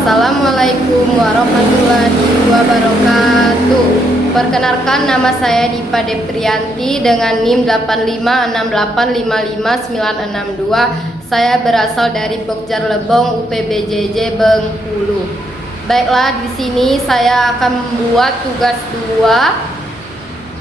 Assalamualaikum warahmatullahi wabarakatuh. Perkenalkan, nama saya Dipa Deprianti dengan NIM 856855962. Saya berasal dari Pokjar Lebong, UPBJJ Bengkulu. Baiklah, di sini saya akan membuat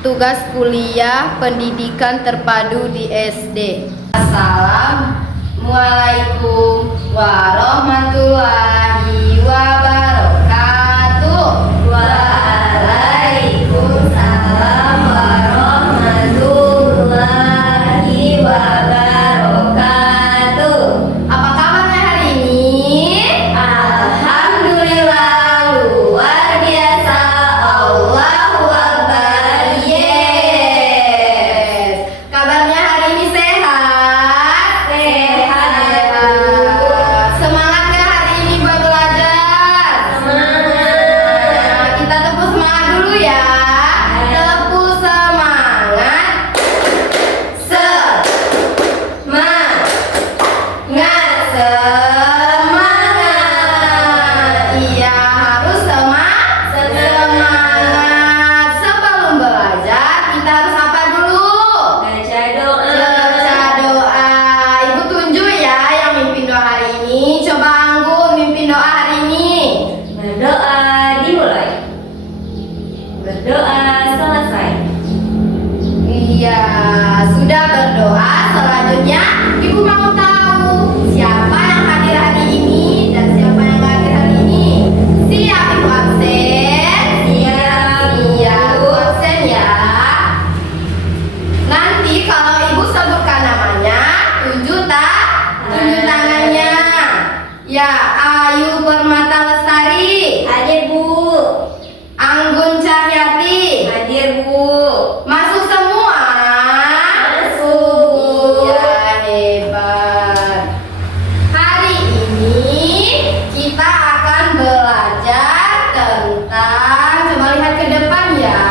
tugas kuliah pendidikan terpadu di SD. Assalamualaikum warahmatullahi wabarakatuh. Waalaikumsalam warahmatullahi wabarakatuh. Apa kabarnya hari ini? Alhamdulillah, luar biasa. Allahu Akbar. Yes. Kabarnya hari ini sehat? Sehat. Semangat nggak hari ini buat belajar? Semangat. Kita tepuk semangat dulu ya. Tepuk semangat. Semangat. Semangat. Iya, harus semangat. Sebelum belajar kita harus apa dulu? Baca doa. Baca doa. Ibu tunjuk ya yang mimpin doa hari ini. Coba Anggun mimpin doa hari ini. Berdoa dimulai. Berdoa selesai. Iya, sudah berdoa. Selanjutnya Ibu mau tahu siapa yang hadir hari ini dan siapa yang nggak hadir hari ini. Siap Ibu absen? Siap. Iya, Ibu absen ya. Nanti kalau Ibu sebutkan namanya, tunjuk tangannya. Ya, Ayu Permata Lestari, Hadir Bu. Anggun Cahyati, Hadir Bu. masuk semua. Masuk. Iya, hebat. Hari ini kita akan belajar tentang, coba lihat ke depan ya.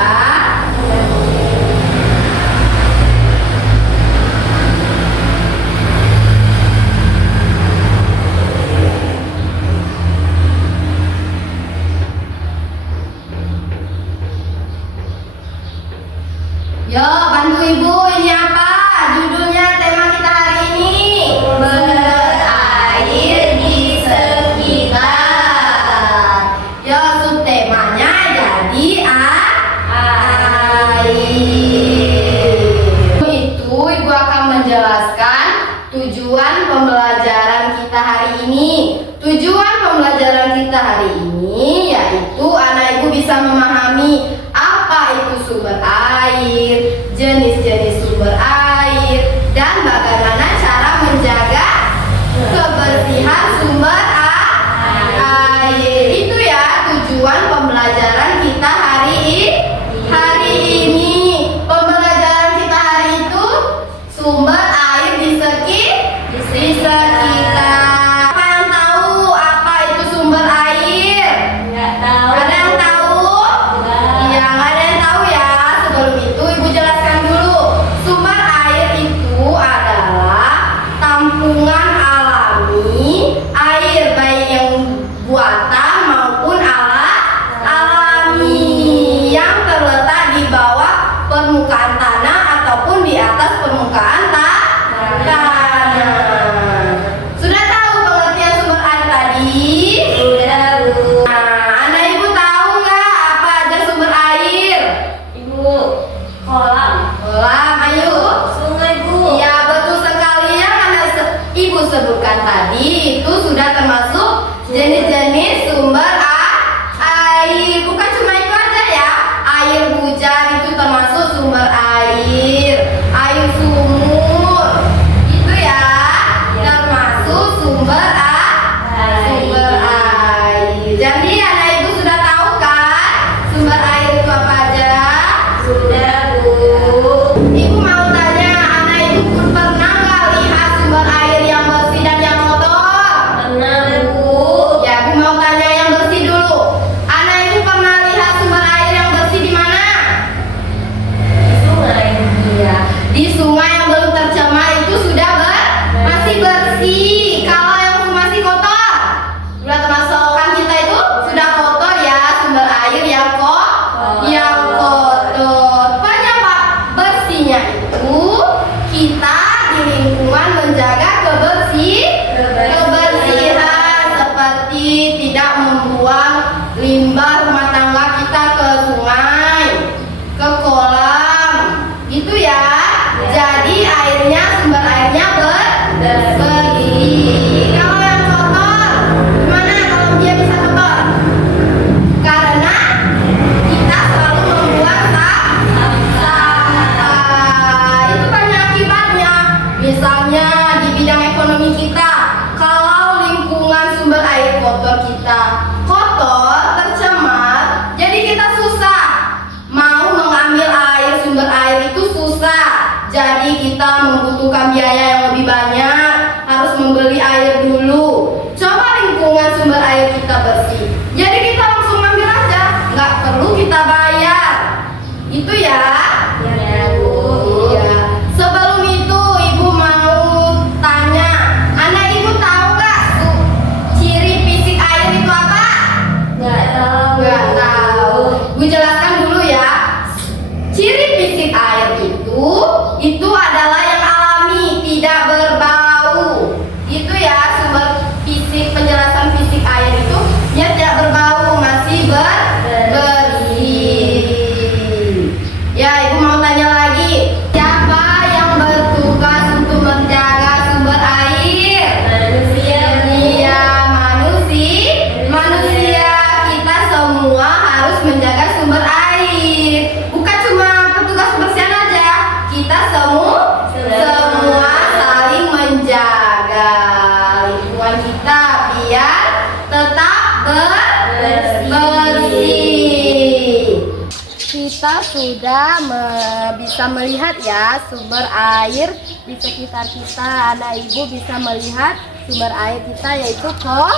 kita kotor, tercemar, jadi kita susah. Mau mengambil air, sumber air itu susah. Jadi kita membutuhkan biaya yang lebih banyak, harus membeli air dulu. Coba lingkungan sumber air kita bersih. Jadi kita langsung ambil aja, nggak perlu kita bayar. Itu ya. Ya, Bu. Iya. Sebelum itu Ibu mau tanya, anak Ibu tahu nggak ciri fisik air itu apa? Nggak tahu. Nggak tahu. Ibu jelaskan dulu ya. Ciri fisik air itu adalah yang alami, tidak berbau. Itu ya sumber fisik, penjelasan fisik air itu dia tidak berbau, masih bersih. Ya, Ibu mau tanya lagi. Siapa yang bertugas untuk menjaga sumber air? Manusia. Iya, manusia. Kita semua harus menjaga sumber air. Bukan cuma petugas kebersihan aja. Kita semua saling menjaga lingkungan kita biar tetap bersih. Kita sudah bisa melihat ya sumber air di sekitar kita. Anak Ibu bisa melihat sumber air kita yaitu kolam.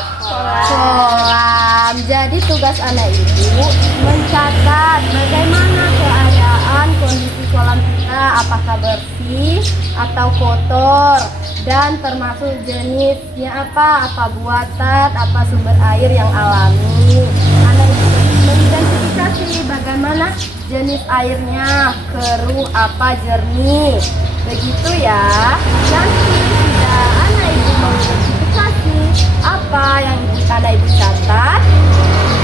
Jadi tugas anak Ibu mencatat bagaimana keadaan kondisi kolam kita, apakah bersih atau kotor, dan termasuk jenisnya apa buatan, apa sumber air yang alami. Anak Ibu mengidentifikasi bagaimana jenis airnya, keruh apa jernih. Begitu ya. Nanti tidak anak Ibu mengidentifikasi apa yang anak Ibu catat,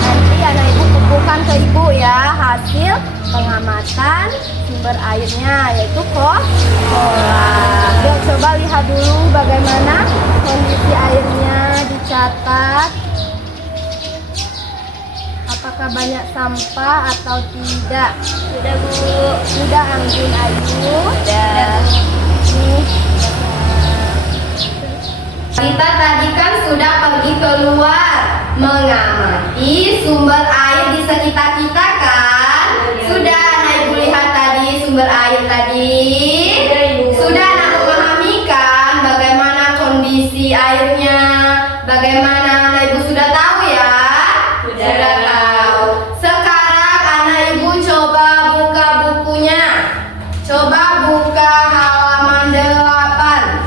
nanti anak Ibu kumpulkan ke Ibu ya hasil pengamatan sumber airnya yaitu kolam. Yuk coba lihat dulu bagaimana kondisi airnya dicatat. Apakah banyak sampah atau tidak? Sudah, Bu. Sudah, Anggun Ayu. Sudah. Kita tadi kan sudah pergi keluar mengamati sumber air di sekitar kita kan? Sudah anak Ibu lihat tadi sumber air tadi? Sudah, Ibu. Sudah anak memahami kan bagaimana kondisi airnya? Bagaimana anak Ibu sudah tahu ya? Sudah. Tahu. Sekarang anak Ibu coba buka bukunya. Coba buka halaman 8.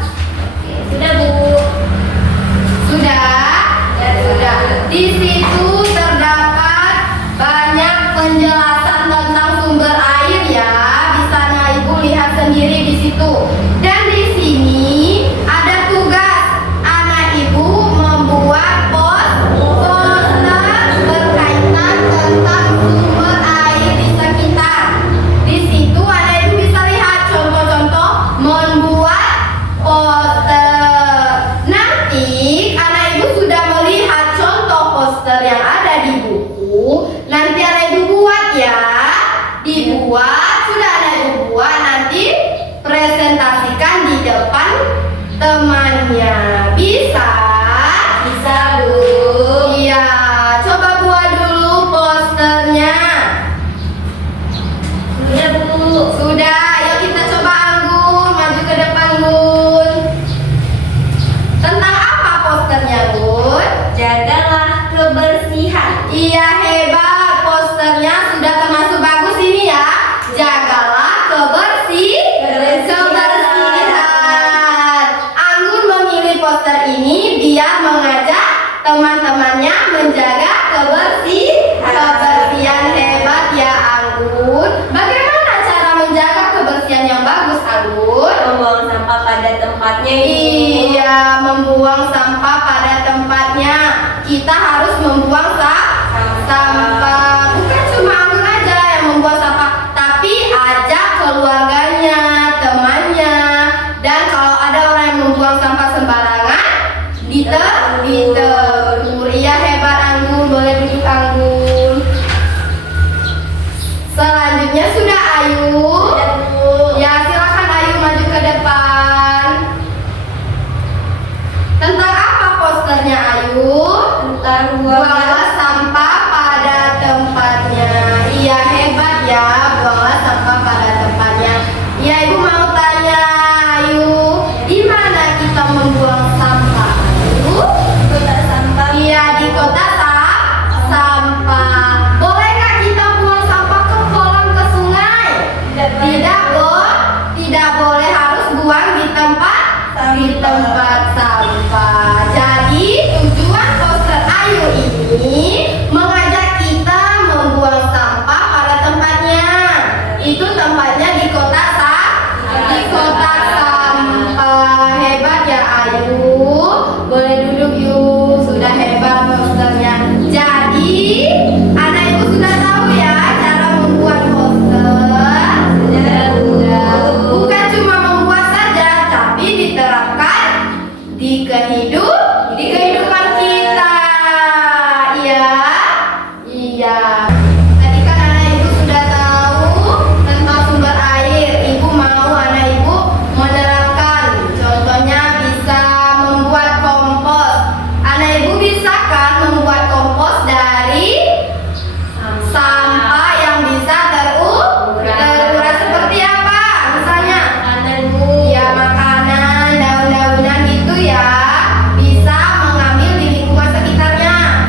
Sudah, Bu. Sudah? Ya, sudah. Di situ terdapat banyak penjelasan tentang sumber air ya. Bisa anak Ibu lihat sendiri di situ. Dan di sini ada tugas anak Ibu membuat poster berkaitan tentang sumber air di sekitar. Di situ anak Ibu bisa lihat contoh-contoh membuat poster. Nanti anak Ibu sudah melihat contoh poster yang ada di buku. Nanti anak Ibu buat ya. Dibuat, sudah anak Ibu buat, nanti presentasikan di depan temannya. Bisa? Bisa, Bu. Iya, coba buat dulu posternya. Sudah, Bu. Sudah, yuk kita coba Anggun, maju ke depan Gun. Tentang apa posternya Gun? Jagalah kebersihan. Iya hebat, posternya sudah termasuk bagus ini ya. Jagalah kebersihan. Anggun memilih poster ini biar mengajak teman-temannya menjaga kebersihan. Hebat ya Anggun. Bagaimana cara menjaga kebersihan yang bagus Anggun? Membuang sampah pada tempatnya, Ibu. Iya, membuang sampah pada tempatnya. Kita harus membuang sampah. Bukan cuma Anggun aja yang membuang sampah, tapi ajak keluarganya, temannya. Dan kalau ada orang yang membuang sampah sembarangan, ditegur. Iya hebat Anggun, boleh duduk Anggun. Selanjutnya sudah Ayu. Sudah, Bu. Ya silakan Ayu maju ke depan. Tentang apa posternya Ayu? Buanglah sampah pada tempatnya. Iya, hebat ya, buanglah sampah pada tempatnya. Iya, Ibu mau tanya, Ayu, di mana kita membuang sampah? Ayu? Kota sampah. Iya, di kota sampah. Bolehkah kita buang sampah ke kolam, ke sungai? Tidak boleh, harus buang di tempat sampah. Jadi tujuan poster Ayu ini mengajak kita membuang sampah pada tempatnya. Itu tempatnya di kota sampah. Hebat ya Ayu. Boleh duduk yuk. Sudah hebat posternya. Jadi anak ibu sudah tahu ya cara membuat poster. Sudah. Bukan cuma membuat saja, tapi diterapkan di kehidupan kita. Iya. Tadi kan anak ibu sudah tahu tentang sumber air. Ibu mau anak ibu menerapkan. Contohnya bisa membuat kompos. Anak ibu bisa kan membuat kompos dari sampah yang bisa terurai. Seperti apa? Misalnya ya makanan, daun-daunan gitu ya. Bisa mengambil di lingkungan sekitarnya.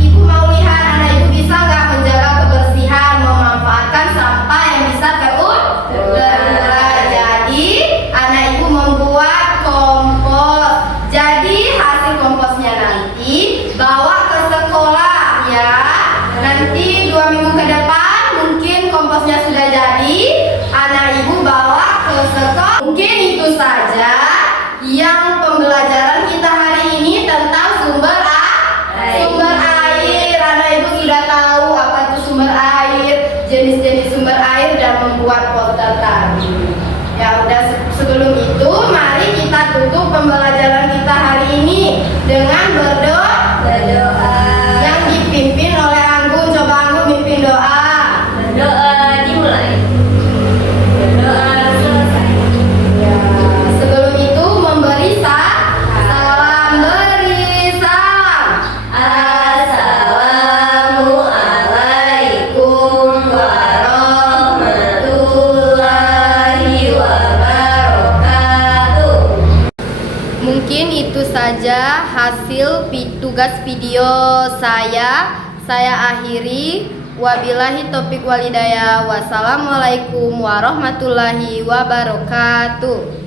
Ibu mau lihat anak ibu bisa nggak menjaga kebersihan, memanfaatkan sampah yang bisa terurai. Jadi anak ibu membuat kompos. Jadi hasil komposnya nanti bawa ke sekolah ya. Nanti 2 minggu ke depan mungkin komposnya sudah jadi. Anak ibu bawa ke sekolah. Mungkin itu saja yang pembelajaran kita hari ini tentang sumber air. Anak ibu sudah tahu apa itu sumber air, jenis-jenis sumber air dan membuat poster tadi. Ya udah, sebelum itu mari kita tutup pembelajaran kita hari ini dengan berdoa. Yang dipimpin oleh Anggun. Coba Anggun mimpin doa. Doa dimulai. Doa selesai. Ya, sebelum itu memberi salam. Beri salam. Assalamualaikum warahmatullahi wabarakatuh. Mungkin itu saja hasil tugas video saya akhiri. Wabillahi taufiq walhidayah. Wassalamualaikum warahmatullahi wabarakatuh.